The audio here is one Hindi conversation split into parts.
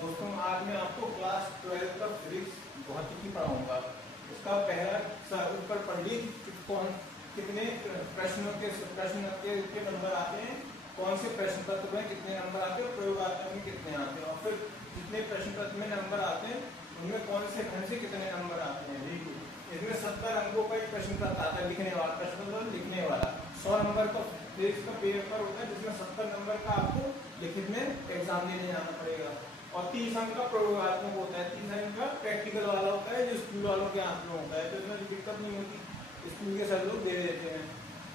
दोस्तों आज मैं आपको क्लास 12 का फिजिक्स भौतिकी पढ़ाऊंगा। इसका पहला ऊपर पंडित कौन कितने प्रश्नों के नंबर आते हैं, कौन से प्रश्न पत्र में कितने नंबर आते हैं, प्रयोगात्मक में कितने आते हैं, और फिर जितने प्रश्न पत्र में नंबर आते हैं उनमें कौन से खंड से कितने नंबर आते हैं। इसमें 70 अंकों का एक प्रश्न पत्र आता है, लिखने वाला प्रश्न पत्र लिखने वाला 100 नंबर का फिजिक्स का पेपर होता है जिसमें 70 नंबर का आपको लिखित में एग्जाम देने जाना पड़ेगा। और 30 अंक का प्रयोगात्मक होता है, 30 अंक का प्रैक्टिकल वाला होता है जो स्कूल वालों के हाथ में होता है, तो इसमें दिक्कत नहीं होती, स्कूल के सर लोग दे देते हैं।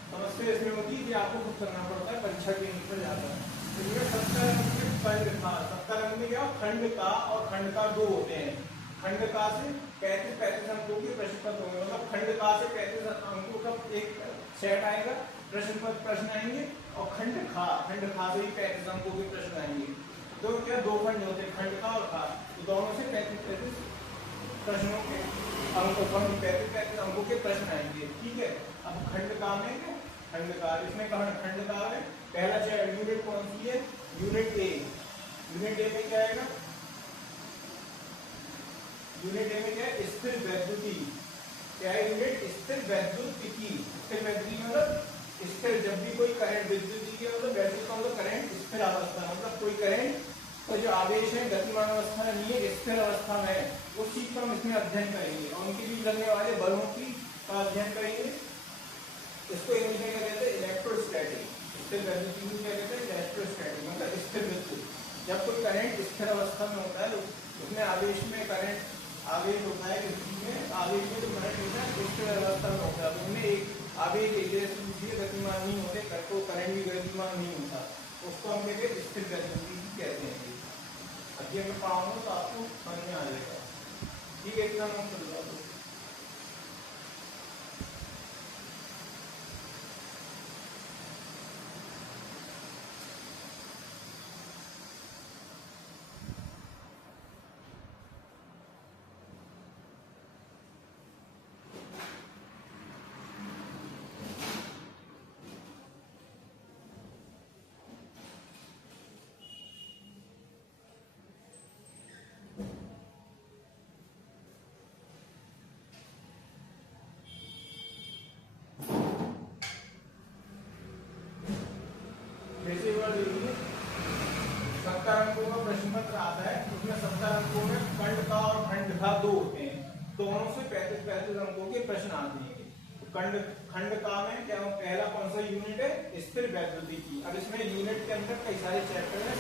समस्या इसमें होती है कि आपको खुद करना पड़ता है, परीक्षा के पर जाता है। इसमें 70 अंक में खंड का 70 अंक में क्या खंड का और खंड का 2 होते हैं। खंड का से 35 अंकों के प्रश्न पत्र होंगे, मतलब खंड का से 35 अंकों का एक सेट आएगा, प्रश्न आएंगे, और खंड खा से ही 35 अंकों के प्रश्न आएंगे। तो क्या 2 खंड होते हैं, खंड का और खा, तो दोनों से 35 प्रश्नों के पैंतीस अंकों के प्रश्न आएंगे। ठीक है, अब खंड का में क्या खंड का, इसमें खंड का में पहला यूनिट कौन सी है, यूनिट ए। यूनिट ए में क्या आएगा, यूनिट ए में क्या है, स्थिर वैद्युति। क्या है यूनिट, स्थिर वैद्युतिकी। स्थिर वैद्युति मतलब स्थिर, जब भी कोई करंट, विद्युत की मतलब वैद्युत का मतलब करंट, स्थिर अवस्था मतलब कोई करंट तो जो आवेश है गतिमान अवस्था में नहीं है, स्थिर अवस्था में है, उस चीज का हम इसमें अध्ययन करेंगे और उनके बीच लगने वाले बलों की का अध्ययन करेंगे। इसको इंग्लिश में क्या कहते हैं, इलेक्ट्रोस्टैटिक। स्थिर वैद्युति को क्या कहते हैं, इलेक्ट्रोस्टैटिक मतलब स्थिर विद्युत। जब कोई करंट स्थिर अवस्था में होता है उसमें आवेश में करंट आवेश होता है, आवेश में जो करंट होता है स्थिर अवस्था में होता है, उनमें एक आवेश एक जैसे गतिमान नहीं होते, तो करंट भी गतिमान नहीं होता, उसको हम कहते हैं स्थिर वैद्युति कहते हैं। अभी मैं पढ़ाऊंगा तो आपको समझ में आ जाएगा। ठीक है, इतना मैं समझा दूँ। जैसे एक बार देखिए 70 अंकों का प्रश्न पत्र आता है, उसमें 70 अंकों में खंड का और खंड का 2 होते हैं, दोनों से 35 अंकों के प्रश्न आते हैं। तो खंड का में क्या पहला कौन सा यूनिट है, स्थिर वैद्युतिकी। अब इसमें यूनिट के अंदर कई सारे चैप्टर हैं,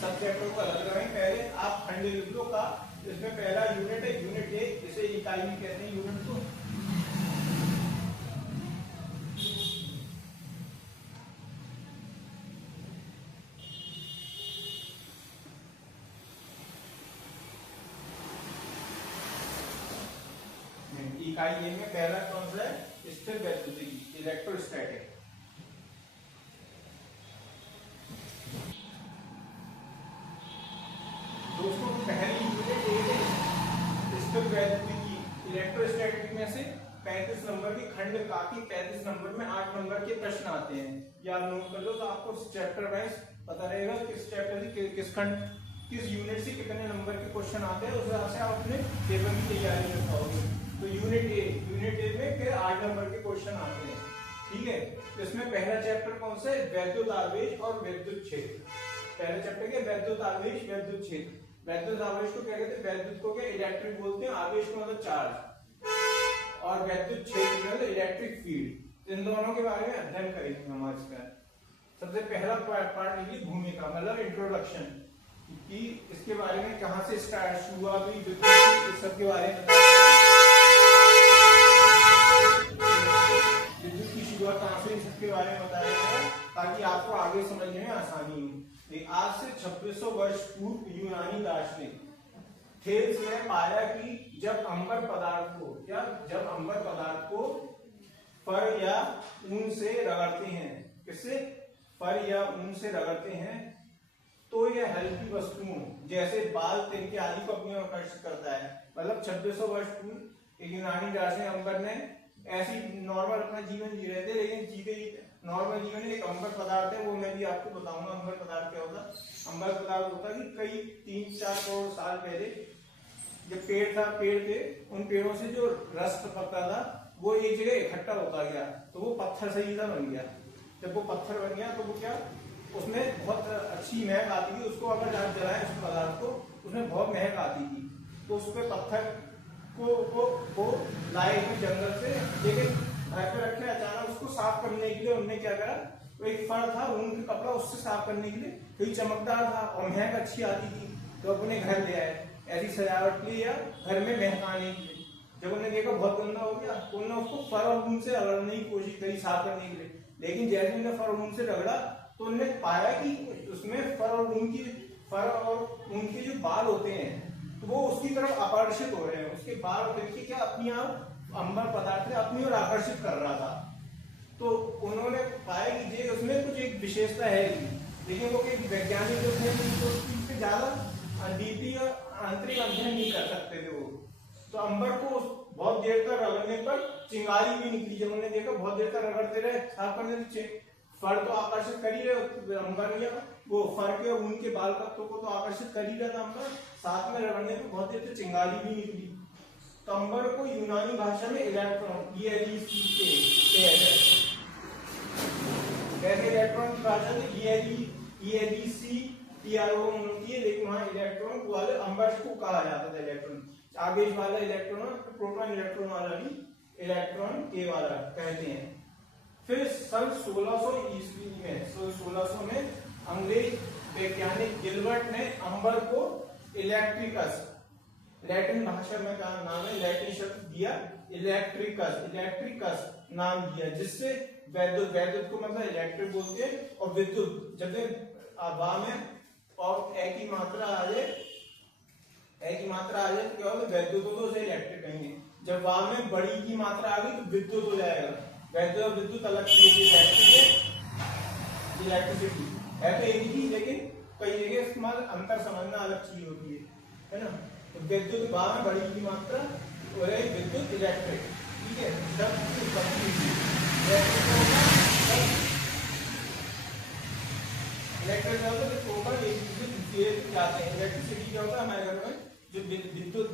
सब चैप्टर को अलग लगाएंगे। पहले आप खंड लिख लो का, इसमें पहला यूनिट है यूनिट 1, इसे इकाई भी कहते हैं यूनिट को। इकाई ए में पहला कौन सा है, स्थिर वैद्युतिकी, इलेक्ट्रोस्टैटिक। दोस्तों पहली यूनिट ए स्थिर वैद्युतिकी इलेक्ट्रोस्टैटिक में से 35 नंबर की खंड का की 35 नंबर में 8 नंबर के प्रश्न आते हैं। या आप नोट कर लो तो आपको चैप्टर वाइज पता रहेगा किस चैप्टर से किस खंड किस यूनिट से कितने नंबर के क्वेश्चन आते हैं, उस हिसाब से आप अपने पेपर की तैयारी कर पाओगे। तो यूनिट ए में फिर 8 नंबर के क्वेश्चन आते हैं। ठीक है, तो इसमें पहला चैप्टर कौन सा है, वैद्युत आवेश और विद्युत क्षेत्र। पहले चैप्टर के वैद्युत आवेश विद्युत क्षेत्र। वैद्युत आवेश को क्या कहते हैं, वैद्युत को क्या इलेक्ट्रिक बोलते हैं, आवेश को मतलब चार्ज, और विद्युत क्षेत्र मतलब इलेक्ट्रिक फील्ड। इन दोनों के बारे में अध्ययन करेंगे हम आज का। सबसे पहला पार्ट लिखिए भूमिका मतलब इंट्रोडक्शन, कि इसके बारे में कहां से स्टार्ट हुआ, भी विद्युत सब के बारे में विद्युत की शुरुआत कहां से, इसके बारे में बताया गया ताकि आपको आगे समझने में आसानी हो। आज से 2600 वर्ष पूर्व यूनानी दार्शनिक थेल्स ने पाया कि जब अंबर पदार्थ को फर या ऊन से रगड़ते हैं, किससे, फर या ऊन से रगड़ते हैं, तो यह हल्की वस्तुओं जैसे बाल, तिनके आदि को अपनी ओर आकर्षित करता है। मतलब 2600 वर्ष पूर्व एक यूनानी दार्शनिक अंबर ने ऐसी नॉर्मल अपना जीवन जी रहे थे, लेकिन जीते जीते नॉर्मल जीवन में एक अंबर पदार्थ है, वो मैं भी आपको बताऊंगा अंबर पदार्थ क्या होता है। अंबर पदार्थ होता है कि कई 3-4 करोड़ साल पहले जब पेड़ थे, उन पेड़ों से जो रस टपकता था वो एक जगह इकट्ठा होता गया, तो वो पत्थर से ही बन गया। जब वो पत्थर बन गया तो वो क्या, उसमें बहुत अच्छी महक आती थी, उसको अगर आप जलाएं उस पदार्थ को, उसमें बहुत महक आती थी। तो उस पर पत्थर को लाए थे जंगल से, लेकिन घर पे रखे, अचानक उसको साफ करने के लिए उन्होंने क्या करा, तो एक फर था ऊन का कपड़ा, उससे साफ करने के लिए, क्योंकि चमकदार था और महक अच्छी आती थी, तो अपने घर ले आए ऐसी सजावट के लिए या घर में महकाने के लिए। जब उन्होंने देखा बहुत गंदा हो गया तो उन्होंने उसको फर और ऊन से रगड़ने की कोशिश करी साफ करने के लिए, लेकिन जैसे उन्होंने फर और ऊन से रगड़ा तो उन्होंने पाया कि उसमें फर और ऊन के जो बाल होते हैं तो वो उसकी तरफ आकर्षित हो रहे हैं, उसके बाल करके क्या अपनी आप अंबर पदार्थ ने अपनी ओर आकर्षित कर रहा था। तो उन्होंने पाया कि ये उसमें कुछ एक विशेषता है, लेकिन वो एक वैज्ञानिक जो थे तो इस पे ज्यादा डीपी या आंतरिक अध्ययन नहीं कर सकते थे वो। तो अंबर को बहुत देर तक रगड़ने पर चिंगारी भी निकली। जब उन्होंने देखा बहुत देर तक रगड़ते रहे, साफ करने से फर तो आकर्षित कर ही रहे अंबर, या वो फर के ऊन के बाल पत्तों को तो आकर्षित कर ही रहा था अंबर, साथ में रगड़ने पर बहुत देर तक चिंगारी भी निकली। तो अंबर को यूनानी भाषा में इलेक्ट्रॉन वैसे इलेक्ट्रॉन की भाषा में होती है, लेकिन वहां इलेक्ट्रॉन वाले अंबर को कहा जाता था इलेक्ट्रॉन। आगे वाला इलेक्ट्रॉन प्रोटॉन इलेक्ट्रॉन वाला नहीं, इलेक्ट्रॉन के वाला कहते हैं। फिर सन 1600 ईस्वी में 1600 में अंग्रेज वैज्ञानिक गिलबर्ट ने अंबर को इलेक्ट्रिकस, लैटिन भाषा में का नाम है, लैटिन शब्द दिया इलेक्ट्रिकस नाम दिया, जिससे वैद्युत को मतलब इलेक्ट्रिक बोलते हैं, और विद्युत जब वाह में और ए की मात्रा आ जाए तो क्या होगा, वैद्युत हो तो उसे इलेक्ट्रिक कहेंगे। जब वाह में बड़ी की मात्रा आ गई तो विद्युत हो जाएगा। वैद्युत और विद्युत अलग चीज है, इलेक्ट्रिसिटी है तो एक ही, लेकिन कई जगह इस्तेमाल अंतर समझना अलग चीज होती है ना। तो विद्युत वाह में बड़ी की मात्रा हो रही विद्युत इलेक्ट्रिक, ठीक है। इलेक्ट्रिसिटी क्या होता है हमारे घर में, जो विद्युत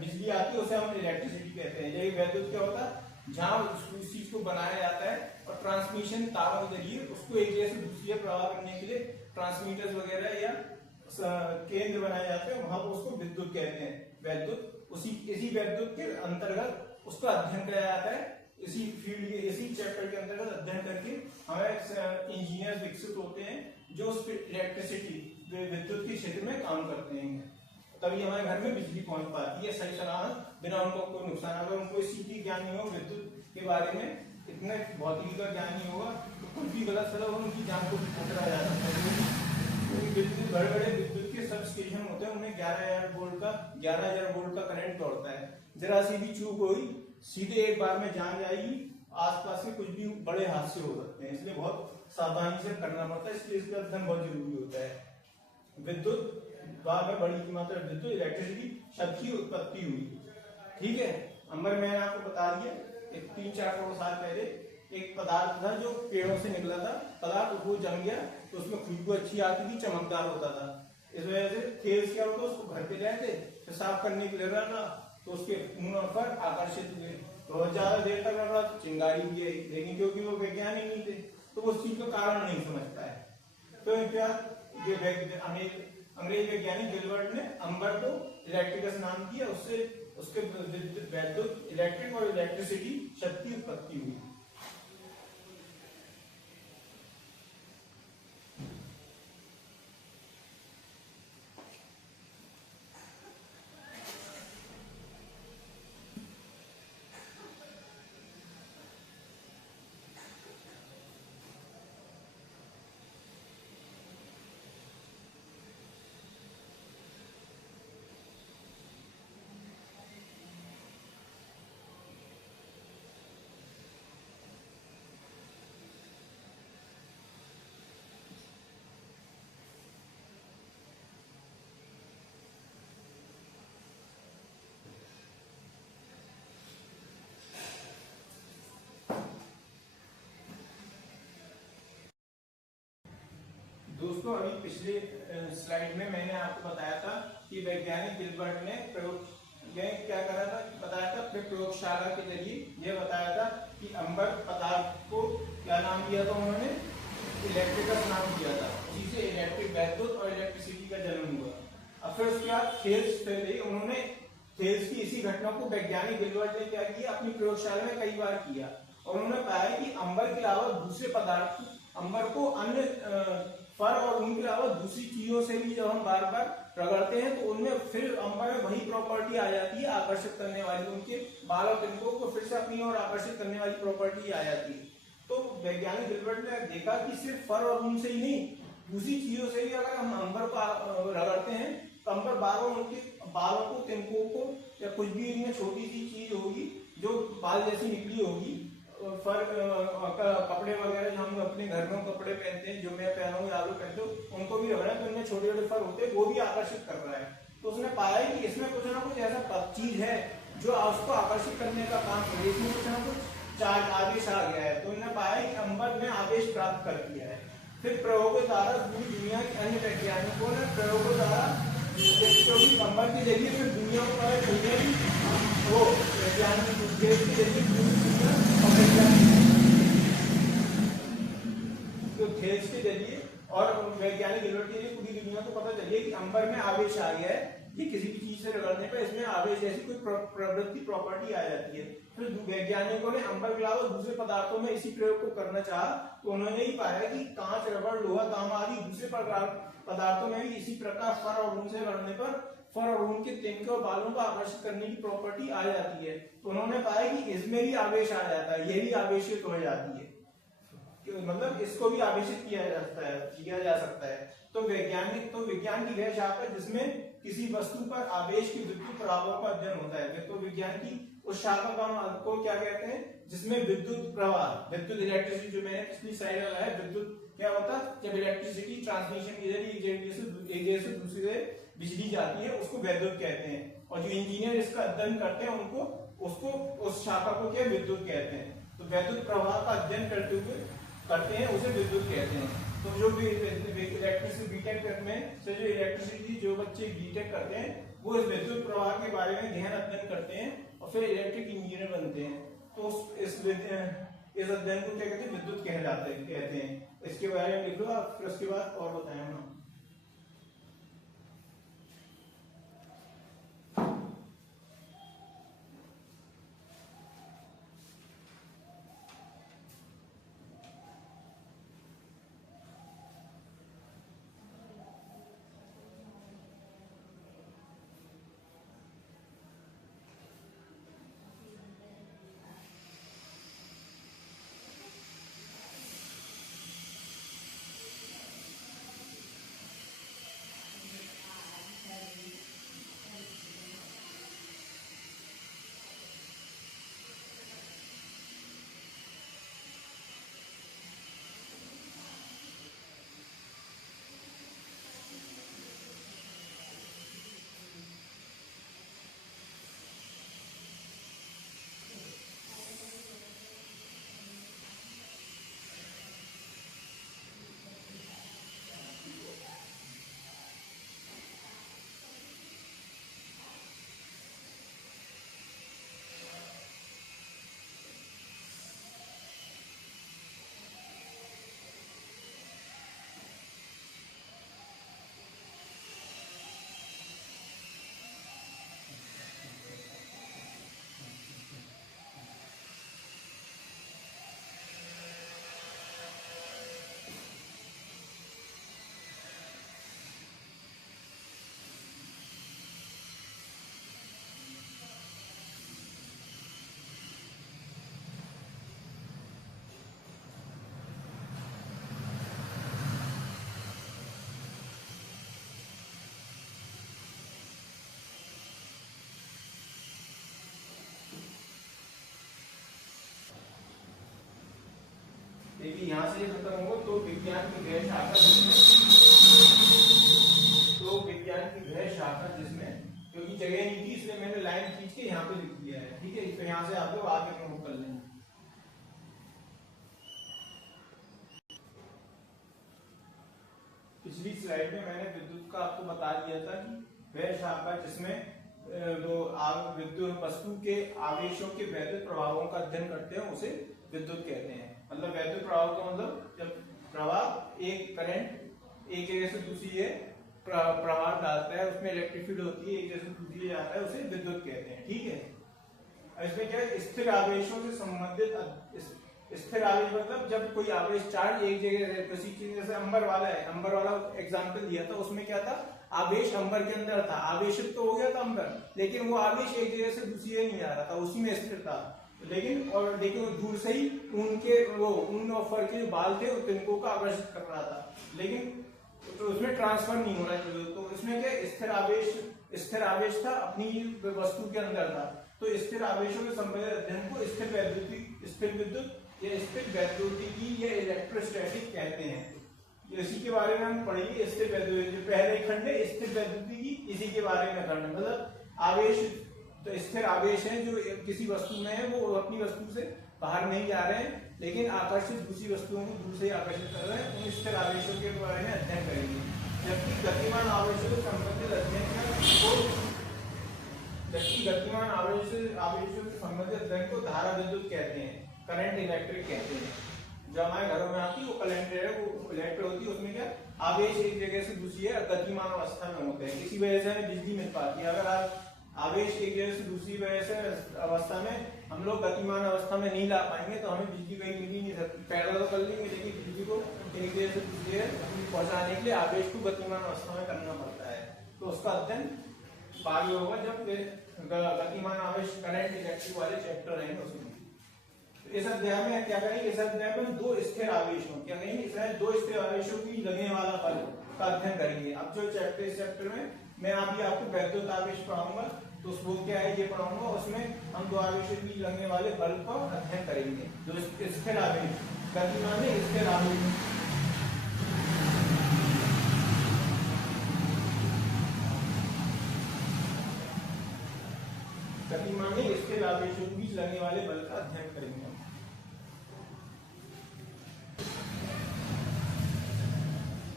बिजली आती है उसे हम इलेक्ट्रिसिटी कहते हैं। यही वैद्युत क्या होता है, जहाँ उस चीज को बनाया जाता है और ट्रांसमिशन तारों के जरिए उसको एक जगह से दूसरी जगह प्रवाह करने के लिए ट्रांसमीटर्स वगैरह या केंद्र बनाए जाते हैं, वहां पर उसको विद्युत कहते हैं। वैद्युत इसी वैद्युत के अंतर्गत उसका अध्ययन किया जाता है। इसी फील्ड के इसी चैप्टर के अंतर्गत अध्ययन करके हमें इंजीनियर विकसित होते हैं जो उस इलेक्ट्रिसिटी विद्युत के क्षेत्र में काम करते हैं, तभी हमारे घर में बिजली पहुंच पाती है सही सलामत, बिना उनको कोई नुकसान। अगर उनको इसी की ज्ञान नहीं हो विद्युत के बारे में, इतने भौतिकी का ज्ञान नहीं होगा तो कुछ भी गलत सलाह उनकी जान को भी खतरा जा सकता है। विद्युत बड़े बड़े विद्युत के सब स्टेशन होते हैं, उन्हें 11,000 वोल्ट का करंट दौड़ता है। जरा सी भी चूक हुई सीधे एक बार में जान जाएगी, आसपास में कुछ भी बड़े हादसे हो सकते हैं, इसलिए बहुत सावधानी से करना पड़ता है, इसलिए इसका अध्ययन बहुत जरूरी होता है। विद्युत में बड़ी की मात्रा विद्युत इलेक्ट्रिसिटी शब्द की उत्पत्ति हुई, ठीक है। अंबर मैंने आपको बता दिया, एक 3-4 करोड़ साल पहले एक पदार्थ था जो पेड़ों से निकला था, पदार्थ वो जम गया तो उसमें खुशबू अच्छी आती थी, चमकदार होता था। इस वजह से खेल क्या होता, उसको घर पे ले आए थे, फिर साफ करने के लिए रखा तो उसके मुंह पर आकर्षित हुए, बहुत ज्यादा देर तक रखा तो चिंगारी भी आई, लेकिन क्योंकि वो वैज्ञानिक नहीं थे तो वो उस चीज का कारण नहीं समझ पाए। तो क्या अंग्रेज वैज्ञानिक गिलबर्ट ने अंबर को इलेक्ट्रिकस नाम दिया, उसके वैद्युत इलेक्ट्रिक और इलेक्ट्रिसिटी शब्द की उत्पत्ति हुई। दोस्तों अभी पिछले स्लाइड में मैंने आपको बताया था कि वैज्ञानिक गिलबर्ट ने क्या करा था, बताया था अपने प्रयोगशाला के जरिए यह बताया था कि अंबर पदार्थ को क्या नाम दिया था उन्होंने, इलेक्ट्रिकस नाम दिया था, जिसे इलेक्ट्रिक वैद्युत और इलेक्ट्रिसिटी का जन्म हुआ। अब फिर उसके बाद थेल्स उन्होंने थेल्स की इसी घटना को वैज्ञानिक गिलबर्ट ने क्या किया, अपनी प्रयोगशाला में कई बार किया और उन्होंने पाया कि अंबर के अलावा दूसरे पदार्थ, अंबर को अन्य फर और उनके अलावा दूसरी चीजों से भी जब हम बार बार रगड़ते हैं तो उनमें फिर अंबर में वही प्रॉपर्टी आ जाती है आकर्षित करने वाली, उनके बाल और तिनकों को फिर से अपनी ओर आकर्षित करने वाली प्रॉपर्टी आ जाती है। तो वैज्ञानिक गिलबर्ट ने देखा कि सिर्फ फर और ऊन से ही नहीं, दूसरी चीजों से भी अगर हम अंबर को रगड़ते हैं तो अंबर बार बार उनके बालों को, तिनकों को या कुछ भी इनमें छोटी सी चीज होगी जो बाल जैसी निकली होगी, फर कपड़े वगैरह जो हम अपने घर में कपड़े पहनते हैं, जो मैं पहना हूँ या आप पहनते हो, उनको भी रगड़ा तो उनमें छोटे छोटे फर होते हैं, वो भी आकर्षित कर रहा है। तो उसने पाया कि इसमें कुछ ना कुछ ऐसा चीज है जो उसको आकर्षित करने का काम करे, इसमें कुछ ना कुछ चार्ज आवेश आ गया है। तो उन्होंने पाया कि अंबर में आवेश प्राप्त कर दिया है। फिर प्रयोगों द्वारा पूरी दुनिया के अन्य वैज्ञानिकों ने प्रयोगों द्वारा अंबर के जरिए फिर दुनिया को पता चलिए वो वैज्ञानिक के जरिए तो थेल्स के जरिए और वैज्ञानिक गिलबर्ट के जरिए पूरी दुनिया को पता चलिए कि अंबर में आवेश आ गया है, कि किसी भी चीज से रगड़ने पर इसमें आवेश जैसी कोई प्रवृत्ति प्रॉपर्टी आ जाती है। फिर वैज्ञानिकों ने अंबर के अलावा दूसरे पदार्थों में इसी प्रयोग को करना चाहा तो उन्होंने ही पाया कि कांच, रबड़, लोहा, तांबा आदि दूसरे पदार्थों में भी इसी प्रकार फर और ऊन से रगड़ने पर फर और ऊन के तिनके और बालों को आकर्षित करने की प्रॉपर्टी आ जाती है। तो उन्होंने पाया कि इसमें भी आवेश आ जाता है, ये भी आवेशित हो जाती है, मतलब इसको भी आवेशित किया जा सकता है। तो विज्ञान की वह शाखा जिसमें किसी वस्तु पर आवेश की विद्युत प्रभावों का अध्ययन होता है। तो विज्ञान की उस शाखा को क्या कहते हैं जिसमें विद्युत प्रवाह, विद्युत इलेक्ट्रिसिटी, जो मैंने पिछली स्लाइड में बताया, विद्युत क्या होता है, जब इलेक्ट्रिसिटी ट्रांसमिशन के जरिए एक जगह से दूसरी जगह बिजली जाती है उसको वैद्युत कहते हैं। और जो इंजीनियर इसका अध्ययन करते हैं उसको उस शाखा को क्या विद्युत कहते हैं। तो वैद्युत प्रवाह का अध्ययन करते हैं उसे विद्युत कहते हैं। तो जो भी इलेक्ट्रिसिटी बीटेक में से जो इलेक्ट्रिसिटी जो बच्चे बीटेक करते हैं वो इस विद्युत प्रवाह के बारे में गहन अध्ययन करते हैं और फिर इलेक्ट्रिक इंजीनियर बनते हैं। तो इस अध्ययन को क्या कहते हैं, विद्युत कहते हैं। इसके बारे में लिख लो आप, फिर उसके बाद और बताएंगे। देखिए यहाँ से खत्म होगा तो विज्ञान की वह शाखा जिसमें क्योंकि जगह नहीं थी इसलिए मैंने लाइन खींच के यहाँ पे लिख दिया है, ठीक है। तो यहाँ से आप लोग आगे प्रमोट कर लेंगे। पिछली स्लाइड में मैंने विद्युत का आपको बता दिया था कि वह शाखा जिसमें जो विद्युत वस्तु के आवेशों के वैद्युत प्रभावों का अध्ययन करते हैं उसे विद्युत कहते हैं। मतलब वैद्युत प्रभाव का मतलब जब प्रवाह एक करंट एक जगह से दूसरी जगह प्रवाह डालता है, उसमें इलेक्ट्रिक फील्ड होती है, एक जगह से दूसरी जगह जाता है, उसे विद्युत कहते हैं। ठीक है। इसमें क्या है, स्थिर आवेशों से संबंधित स्थिर आवेश मतलब जब कोई आवेश चार्ज एक जगह किसी चीज, जैसे अंबर वाला है, अंबर वाला एग्जांपल दिया था, उसमें क्या था, आवेश अंबर के अंदर था, आवेशित तो हो गया था अंबर, लेकिन वो आवेश एक जगह से दूसरी जगह नहीं जा रहा था, उसी में स्थिर था। लेकिन दूर से ही उनके वो ऊन और फर के जो बाल थे तिनकों को आकर्षित कर रहा था, लेकिन तो उसमें ट्रांसफर नहीं हो रहा है। तो इसमें क्या स्थिर आवेश था, अपनी वस्तु के अंदर था। तो स्थिर आवेशों के संबंधित अध्ययन को स्थिर विद्युत या स्थिर वैद्युतिकी या इलेक्ट्रोस्टैटिक कहते हैं। इसी के बारे में हम पढ़ेंगे। स्थिर वैद्युतिकी पहले खंड है, स्थिर वैद्युतिकी इसी के बारे में खंड, मतलब आवेश तो स्थिर आवेश है जो किसी वस्तु में है, वो अपनी वस्तु से बाहर नहीं जा रहे हैं, लेकिन आकर्षित दूसरी वस्तुओं को दूर से आकर्षित कर रहे हैं। उन स्थिर आवेशों के बारे में अध्ययन करेंगे। जबकि गतिमान आवेशों से संबंधित अध्ययन को धारा विद्युत कहते हैं, करंट इलेक्ट्रिक कहते हैं। जो हमारे घरों में आती है वो करंट है, वो इलेक्ट्रिक होती है, उसमें क्या आवेश एक जगह से दूसरी है गतिमान अवस्था में होते हैं, इसी वजह से हमें बिजली मिल पाती है। अगर आप आवेश एक जगह से दूसरी वजह से अवस्था में हम लोग गतिमान अवस्था में नहीं ला पाएंगे तो हमें बिजली कहीं मिल ही नहीं सकती। पैदा तो कर लेंगे, लेकिन बिजली को एक जगह से दूसरी जगह पहुंचाने के लिए आवेश को गतिमान अवस्था में करना पड़ता है। तो उसका अध्ययन बाद होगा जब गतिमान आवेश करंट इलेक्ट्रिक वाले चैप्टर रहेंगे उसमें। इस अध्याय में क्या करेंगे, इस अध्याय में दो स्थिर आवेशों क्या कहेंगे, इसमें दो स्थिर आवेशों की लगने वाला बल का अध्ययन करेंगे। अब जो इस चैप्टर में मैं अभी आपको वैद्युत आवेश पढ़ाऊंगा, तो वो क्या है ये पढ़ाऊंगा, उसमें हम दो आवेशों की लगने वाले बल का अध्ययन करेंगे। जो स्थिर आवेश, गतिमान स्थिर आवेश, गतिमान स्थिर आवेशों के बीच लगने वाले बल का अध्ययन करेंगे।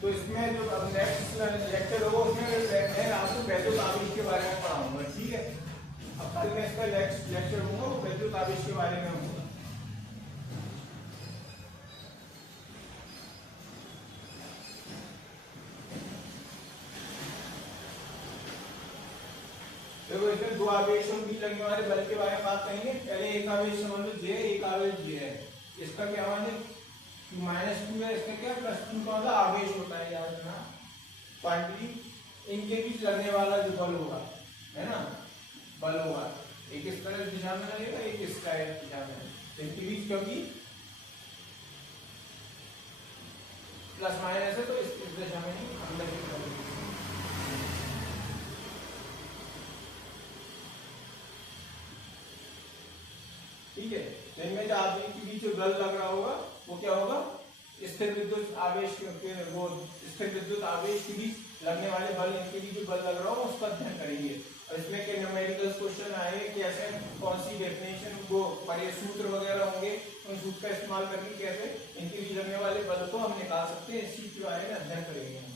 तो इसमें जो अब नेक्स्ट लेक्चर होगा उसमें मैं आपको वैद्युत आवेश के बारे में पढ़ाऊंगा। ठीक है, अब कल मैं इसका नेक्स्ट लेक्चर होगा वो वैद्युत आवेश के बारे में होगा। देखो इसमें दो आवेशों के बीच लगने वाले बल के बारे में बात करेंगे। पहले एक आवेश समझ लो जे, एक आवेश जे है, इसका क्या मान है -2 है, इसका क्या +2 का मतलब आवेश होता है, याद रखना क्वांटिटी। इनके बीच लगने वाला जो बल होगा है ना, बल होगा एक इस तरह दिशा में लगेगा, एक इस दिशा में, इनके बीच क्योंकि प्लस माइनस है तो इस दिशा में नहीं अंदर की तरफ। ठीक है, इनमें जो आदमी के बीच जो बल लग रहा होगा वो क्या होगा, स्थिर विद्युत आवेश के वो स्थिर विद्युत आवेश के बीच लगने वाले बल, इनके बीच जो बल लग रहा होगा उसका अध्ययन करेंगे। और इसमें के न्यूमेरिकल क्वेश्चन आए कि ऐसे कौन सी डेफिनेशन को बड़े सूत्र वगैरह होंगे, उन सूत्र का इस्तेमाल करके कैसे इनके बीच लगने वाले बल को हम निकाल सकते हैं, इस चीज के बारे में अध्ययन करेंगे हम।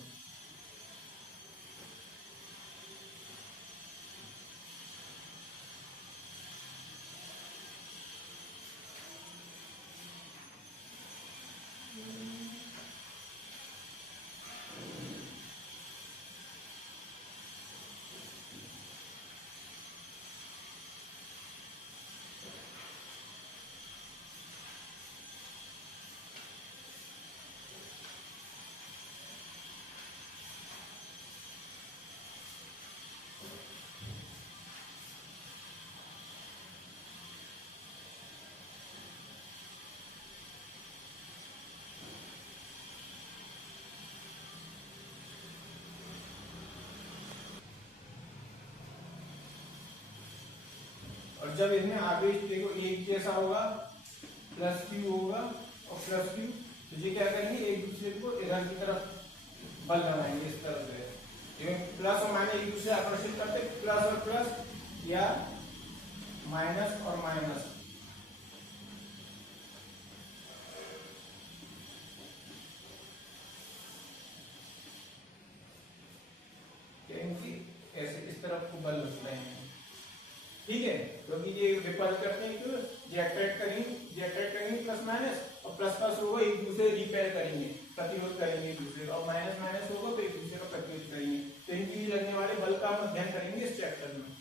और जब इसमें आवेश देखो एक जैसा होगा, +q होगा और +q, तो ये क्या करेंगे एक दूसरे को इधर की तरफ बल लगाएंगे इस तरफ से, प्लस और माइनस एक दूसरे आकर्षित करते, प्लस और प्लस या माइनस और माइनस। ये अट्रैक्ट करेंगे प्लस माइनस, और प्लस प्लस होगा एक दूसरे रिपेयर करेंगे, प्रतिरोध करेंगे एक दूसरे का, और माइनस माइनस होगा तो एक दूसरे का प्रतिरोध करेंगे। तो इनकी लगने वाले बल का हम अध्ययन करेंगे इस चैप्टर में।